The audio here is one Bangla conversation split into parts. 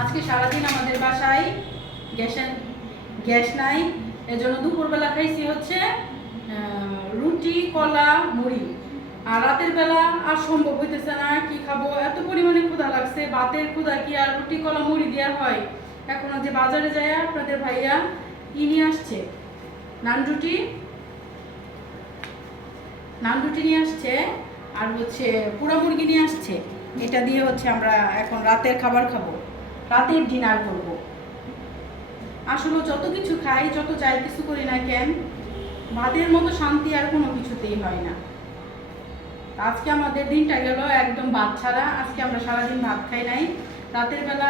আজকে সারাদিন আমাদের বাসায় গ্যাস নাই, এজন্য দুপুরবেলা খাইছি হচ্ছে রুটি, কলা, মুড়ি। আর রাতের বেলা আর সম্ভব হইতেছে না, কি খাবো, এত পরিমাণে ক্ষুধা লাগছে। ভাতের ক্ষুধা কি আর রুটি, কলা, মুড়ি দেওয়া হয়? এখন যে বাজারে যায় আপনাদের ভাইয়া কি নিয়ে আসছে, নান রুটি নিয়ে আসছে, আর হচ্ছে পুরা মুরগি নিয়ে আসছে। এটা দিয়ে হচ্ছে আমরা এখন রাতের খাবার খাবো, রাতের ডিনার করব। আসলে যত কিছু খাই, যত যাই কিছু করি না কেন, ভাতের মতো শান্তি আর কোনো কিছুতেই হয় না। আজকে আমাদের দিনটা গেল একদম ভাত ছাড়া। আজকে আমরা সারাদিন ভাত খাই নাই। রাতের বেলা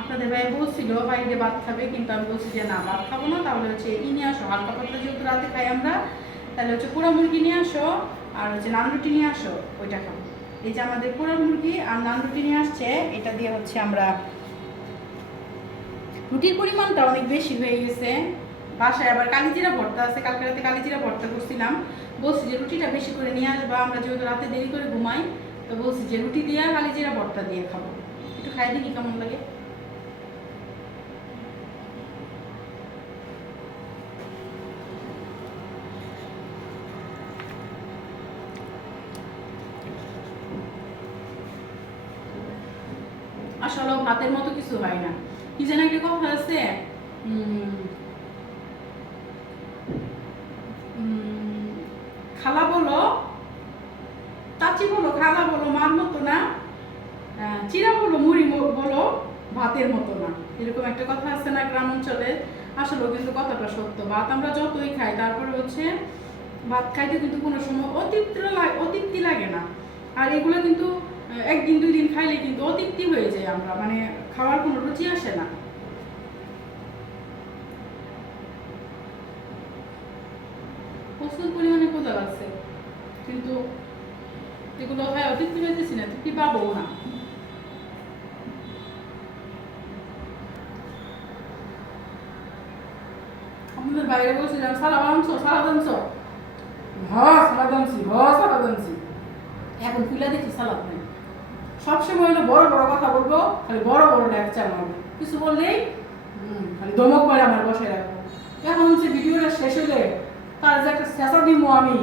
আপনাদের ভাই বলছিল বাইরে ভাত খাবে, কিন্তু আমি বলছি যে না, ভাত খাবো না, তাহলে হচ্ছে নিয়ে আসো হালকা পাতলা, যেহেতু রাতে খাই আমরা, তাহলে হচ্ছে পোড়া মুরগি নিয়ে আসো আর হচ্ছে নান রুটি নিয়ে আসো, ওইটা খাবো। এই যে আমাদের পোড়া মুরগি আর নান রুটি নিয়ে আসছে, এটা দিয়ে হচ্ছে আমরা, রুটির পরিমাণটা অনেক বেশি হয়ে গেছে। বাসায় আবার কালিজিরা ভর্তা আছে, কালকে রাতে কালিজিরা ভর্তা করছিলাম। বলছি যে রুটিটা বেশি করে নিয়ে আসবা, আমরা যেহেতু রাতে দেরি করে ঘুমাই, তো বলছি যে রুটি দিয়ে কালিজিরা ভর্তা দিয়ে খাবো। একটু খাই দেখি কেমন লাগে। আসলে ভাতের মতো কিছু হয় না। কি যেন একটা কথা আছে, খালা বলো, চাচি বলো, খালা বলো মার মতো না, চিরা বলো, মুড়ি বলো ভাতের মতো না, এরকম একটা কথা আছে না গ্রাম অঞ্চলে। আসলে কিন্তু কথাটা সত্য। ভাত আমরা যতই খাই, তারপরে হচ্ছে ভাত খাইতে কিন্তু কোনো সময় অতৃপ্তি লাগে না। আর এগুলো কিন্তু একদিন দুই দিন খাইলে কিন্তু অতৃপ্তি হয়ে যায়, আমরা মানে খাওয়ার কোনো রুচি আসে না। প্রচুর পরিমাণে ক্ষুধা লাগছে, কিন্তু এগুলো হয় অতৃপ্তি পেতেছি না, তৃপ্তি পাবো না। আমাদের বাইরে বলছিলাম সালাদ আনছো, সালাদ আনছো, হ্যাঁ সালাদ আনছি, হ্যাঁ সালাদ আনছি। এখন তুলে দেখি সালাদ নেই। সবসময় হলো বড় বড় কথা বলবো, খালি বড় বড় লেকচার মারবো, কিছু বললেই খালি ধমক করে আমার বসে রাখবো। এখন হচ্ছে ভিডিওটা শেষ হলে তার যে একটা চেঁচা দিব আমি,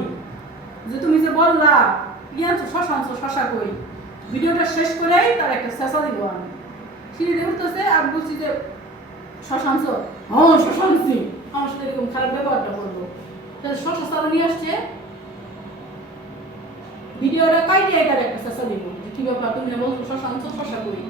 যে তুমি যে বললা কি আনছো, শশা আনছো, শশা কই, ভিডিওটা শেষ করেই তার একটা চেঁচা দিব আমি। সিঁড়ি উঠতেছে, আমি বলছি যে শশা আনছো, হ্যাঁ শশা আনছি, আমার সাথে এরকম খারাপ ব্যবহারটা করবো। তাহলে শশা চালা নিয়ে আসছে, ভিডিওটা কাইটে এটার একটা চেঁচা দিব, কি ব্যাপার তুমি না বলছো শশা আনছো, শশা কই।